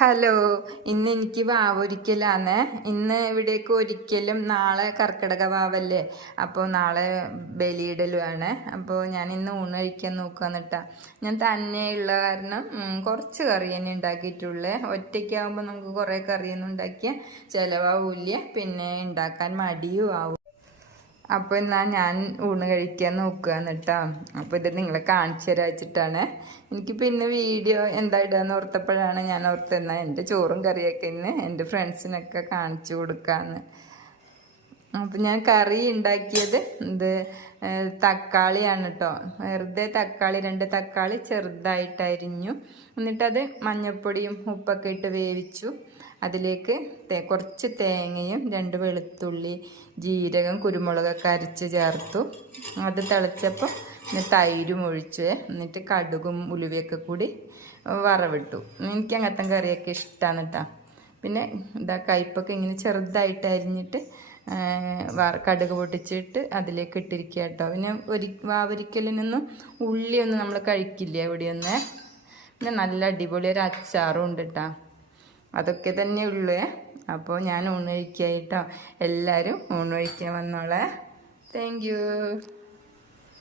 Hello, ഇന്ന് എനിക്ക് വാവൊരിക്കലാന്ന്. ഇന്ന് ഇവിടേക്ക് ഒരിക്കലും നാളെ കർക്കിടക വാവല്ലേ, അപ്പോൾ നാളെ ബലിയിടലുമാണ്. അപ്പോൾ ഞാൻ ഇന്ന് ഊണ് കഴിക്കാൻ നോക്കുകയെന്നിട്ടാ. ഞാൻ തന്നെയുള്ള കാരണം കുറച്ച് കറി തന്നെ ഉണ്ടാക്കിയിട്ടുള്ളേ. ഒറ്റയ്ക്കാവുമ്പോൾ നമുക്ക് കുറേ കറിയൊന്നും ഉണ്ടാക്കിയാൽ ചിലവാവില്ല, പിന്നെ ഉണ്ടാക്കാൻ മടിയും ആവും. അപ്പോൾ എന്നാൽ ഞാൻ ഊണ് കഴിക്കാൻ നോക്കുകയെന്ന് കേട്ടോ. അപ്പോൾ ഇത് നിങ്ങളെ കാണിച്ചു തരാ വെച്ചിട്ടാണ്. എനിക്ക് പിന്നെ വീഡിയോ എന്താ ഇടുകയെന്ന് ഓർത്തപ്പോഴാണ് ഞാൻ ഓർത്തെന്നാൽ എൻ്റെ ചോറും കറിയൊക്കെ ഇന്ന് എൻ്റെ ഫ്രണ്ട്സിനൊക്കെ കാണിച്ചു കൊടുക്കാമെന്ന്. അപ്പം ഞാൻ കറി ഉണ്ടാക്കിയത് തക്കാളിയാണ് കേട്ടോ. വെറുതെ തക്കാളി 2 തക്കാളി ചെറുതായിട്ട് അരിഞ്ഞു, എന്നിട്ടത് മഞ്ഞൾപ്പൊടിയും ഉപ്പൊക്കെ ഇട്ട് വേവിച്ചു. അതിലേക്ക് കുറച്ച് തേങ്ങയും 2 വെളുത്തുള്ളി, ജീരകം, കുരുമുളകൊക്കെ അരച്ച് ചേർത്തു. അത് തിളച്ചപ്പോൾ പിന്നെ തൈരും ഒഴിച്ച്, എന്നിട്ട് കടുകും ഉലുവയൊക്കെ കൂടി വറവിട്ടു. എനിക്ക് അങ്ങനത്തെ കറിയൊക്കെ ഇഷ്ടമാണ് കേട്ടോ. പിന്നെ കയ്പ്പൊക്കെ ഇങ്ങനെ ചെറുതായിട്ട് അരിഞ്ഞിട്ട് കടുക് പൊട്ടിച്ചിട്ട് അതിലേക്ക് ഇട്ടിരിക്കുക കേട്ടോ. പിന്നെ വാവൊരിക്കലിനൊന്നും ഉള്ളിയൊന്നും നമ്മൾ കഴിക്കില്ല എവിടെയൊന്ന്. പിന്നെ നല്ല അടിപൊളി ഒരു അച്ചാറും ഉണ്ട് കേട്ടോ. അതൊക്കെ തന്നെ ഉള്ളൂ. അപ്പോൾ ഞാൻ ഊണ് കഴിക്കുക കേട്ടോ. എല്ലാവരും ഊണ് കഴിക്കാൻ വന്നോളെ. Thank you.